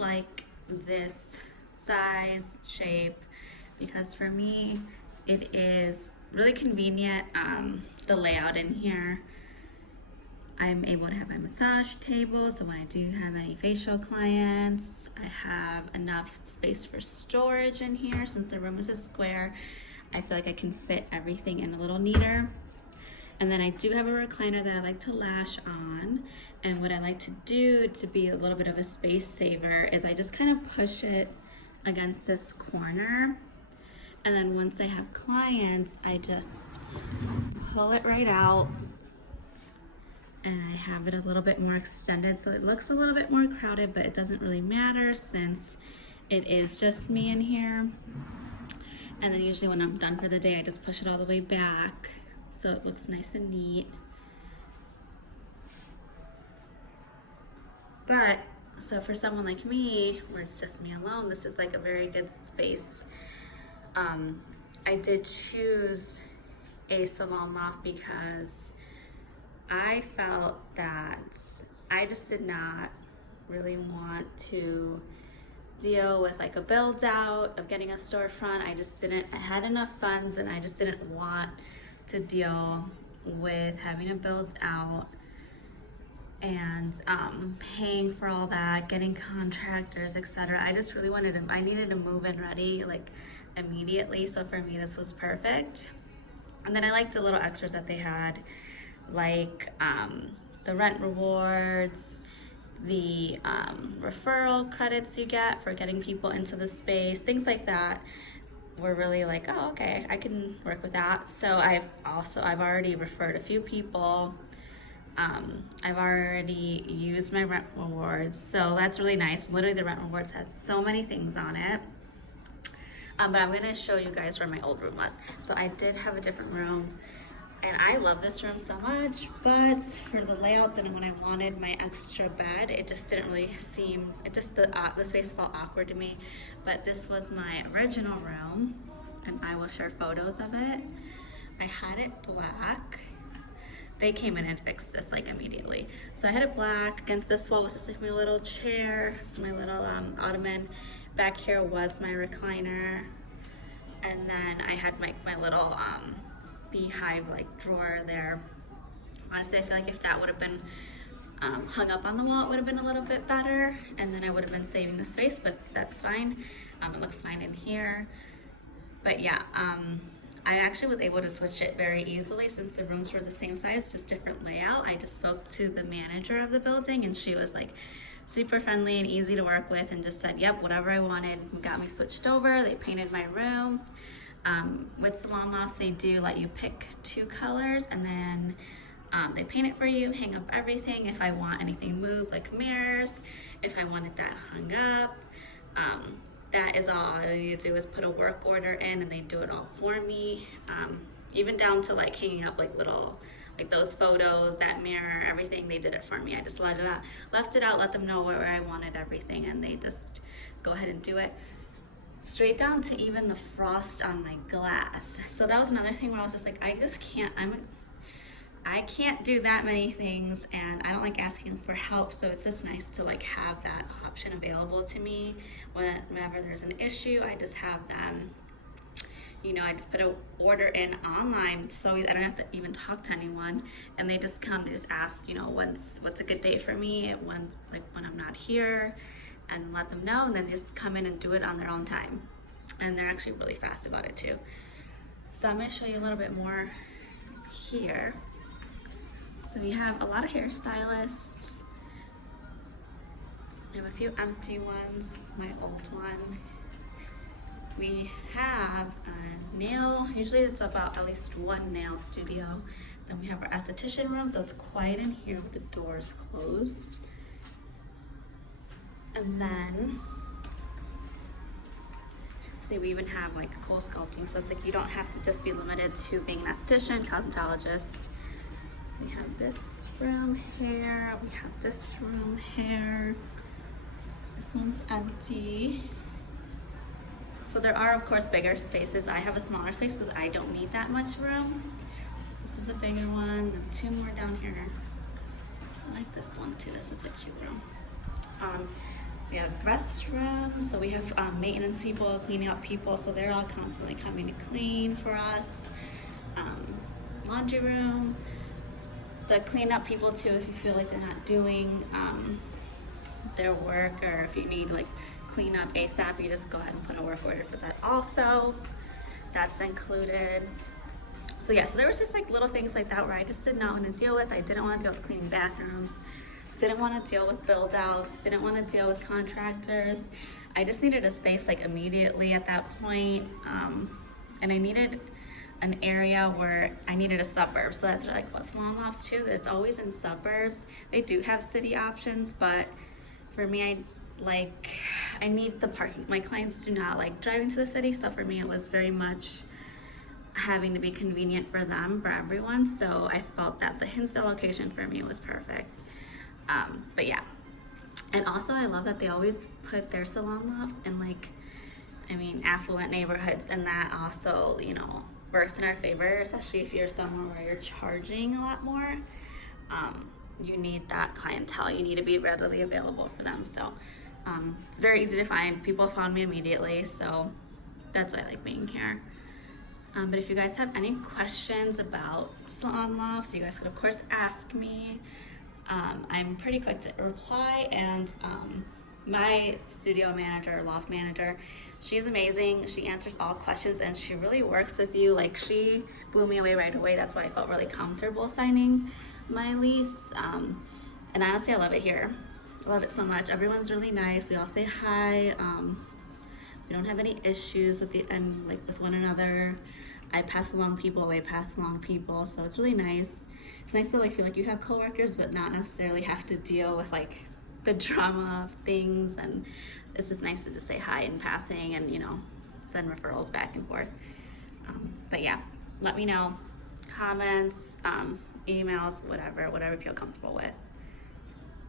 like this size, shape, because for me, it is really convenient, the layout in here. I'm able to have my massage table, so when I do have any facial clients, I have enough space for storage in here. Since the room is a square, I feel like I can fit everything in a little neater. And then I do have a recliner that I like to lash on. And what I like to do to be a little bit of a space saver is I just kind of push it against this corner. And then once I have clients, I just pull it right out. And I have it a little bit more extended, so it looks a little bit more crowded, but it doesn't really matter since it is just me in here. And then usually when I'm done for the day, I just push it all the way back so it looks nice and neat. But, so for someone like me, where it's just me alone, this is like a very good space. I did choose a salon loft because I felt that I just did not really want to deal with like a build out of getting a storefront. I had enough funds and I just didn't want to deal with having a build out and paying for all that, getting contractors, etc. I just really I needed to move in ready like immediately. So for me, this was perfect. And then I liked the little extras that they had, like the rent rewards, the referral credits you get for getting people into the space, things like that were really like, oh, okay, I can work with that. So I've already referred a few people. I've already used my rent rewards, so that's really nice. Literally the rent rewards had so many things on it. But I'm gonna show you guys where my old room was. So I did have a different room, and I love this room so much, but for the layout, then when I wanted my extra bed, it just didn't really seem, the space felt awkward to me. But this was my original room, and I will share photos of it. I had it black. They came in and fixed this like immediately. So I had it black. Against this wall was just like my little chair, my little ottoman. Back here was my recliner. And then I had my little beehive like drawer there. Honestly, I feel like if that would have been hung up on the wall, it would have been a little bit better, and then I would have been saving the space, but that's fine. It looks fine in here. But yeah, I actually was able to switch it very easily since the rooms were the same size, just different layout. I just spoke to the manager of the building, and she was like super friendly and easy to work with, and just said, yep, whatever I wanted, got me switched over. They painted my room. With salon lofts, they do let you pick 2 colors, and then they paint it for you, hang up everything. If I want anything moved, like mirrors, if I wanted that hung up, that is all you do is put a work order in, and they do it all for me. Even down to like hanging up like little, like those photos, that mirror, everything, they did it for me. I just left it out, let them know where I wanted everything, and they just go ahead and do it. Straight down to even the frost on my glass. So that was another thing where I was just like, I can't do that many things, and I don't like asking for help, so it's just nice to like have that option available to me. Whenever there's an issue, I just have them, you know, I just put an order in online, so I don't have to even talk to anyone, and they just come, they just ask, you know, what's a good day for me, when I'm not here, and let them know, and then they just come in and do it on their own time. And they're actually really fast about it too. So I'm gonna show you a little bit more here. So we have a lot of hairstylists. We have a few empty ones, my old one. We have a nail, usually it's about at least 1 nail studio. Then we have our esthetician room, so it's quiet in here with the doors closed. And then, see, we even have like cool sculpting, so it's like you don't have to just be limited to being an esthetician, cosmetologist. So we have this room here, we have this room here. This one's empty. So there are, of course, bigger spaces. I have a smaller space because I don't need that much room. This is a bigger one, and 2 more down here. I like this one too, this is a cute room. We have restrooms, so we have maintenance people, cleaning up people, so they're all constantly coming to clean for us. Laundry room, the cleanup people too, if you feel like they're not doing their work, or if you need like cleanup ASAP, you just go ahead and put a work order for that also. That's included. So yeah, so there was just like little things like that where I just did not want to deal with. I didn't want to deal with cleaning bathrooms, didn't want to deal with build outs, didn't want to deal with contractors. I just needed a space like immediately at that point. And I needed an area where I needed a suburb. So that's like what salon lofts too, it's always in suburbs. They do have city options, but for me, I need the parking. My clients do not like driving to the city, so for me it was very much having to be convenient for them, for everyone. So I felt that the Hinsdale location for me was perfect. But yeah, and also I love that they always put their salon lofts in like, I mean, affluent neighborhoods, and that also, you know, works in our favor, especially if you're somewhere where you're charging a lot more. You need that clientele, you need to be readily available for them. So it's very easy to find. People found me immediately, so that's why I like being here. But if you guys have any questions about salon lofts, you guys could of course ask me. I'm pretty quick to reply, and my studio manager, loft manager, she's amazing. She answers all questions and she really works with you. Like, she blew me away right away. That's why I felt really comfortable signing my lease. And honestly, I love it here. I love it so much. Everyone's really nice. We all say hi. We don't have any issues with with one another. I pass along people, they pass along people, so it's really nice. It's nice to like feel like you have coworkers, but not necessarily have to deal with like the drama of things. And it's just nice to just say hi in passing and, you know, send referrals back and forth. But yeah, let me know, comments, emails, whatever you feel comfortable with.